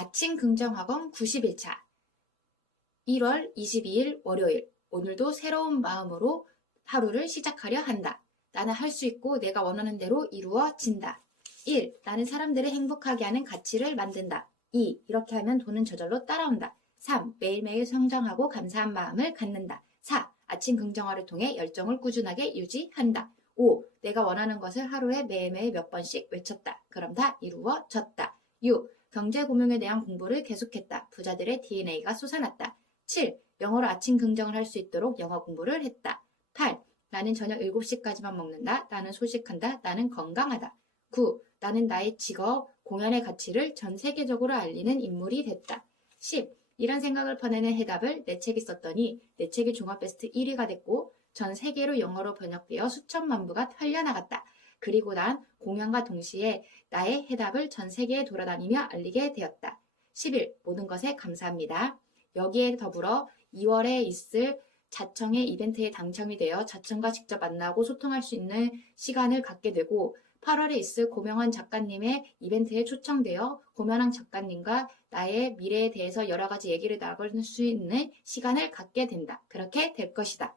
아침 긍정학원 90일차 1월 22일 월요일 오늘도 새로운 마음으로 하루를 시작하려 한다. 나는 할 수 있고 내가 원하는 대로 이루어진다. 1. 나는 사람들을 행복하게 하는 가치를 만든다. 2. 이렇게 하면 돈은 저절로 따라온다. 3. 매일매일 성장하고 감사한 마음을 갖는다. 4. 아침 긍정화를 통해 열정을 꾸준하게 유지한다. 5. 내가 원하는 것을 하루에 매일매일 몇 번씩 외쳤다. 그럼 다 이루어졌다. 6. 경제 고명에 대한 공부를 계속했다. 부자들의 DNA가 솟아났다. 7. 영어로 아침 긍정을 할 수 있도록 영어 공부를 했다. 8. 나는 저녁 7시까지만 먹는다. 나는 소식한다. 나는 건강하다. 9. 나는 나의 직업, 공연의 가치를 전 세계적으로 알리는 인물이 됐다. 10. 이런 생각을 퍼내는 해답을 내 책에 썼더니 내 책이 종합 베스트 1위가 됐고 전 세계로 영어로 번역되어 수천만 부가 팔려나갔다. 그리고 난 공연과 동시에 나의 해답을 전 세계에 돌아다니며 알리게 되었다. 10일 모든 것에 감사합니다. 여기에 더불어 2월에 있을 자청의 이벤트에 당첨이 되어 자청과 직접 만나고 소통할 수 있는 시간을 갖게 되고 8월에 있을 고명환 작가님의 이벤트에 초청되어 고명환 작가님과 나의 미래에 대해서 여러 가지 얘기를 나눌 수 있는 시간을 갖게 된다. 그렇게 될 것이다.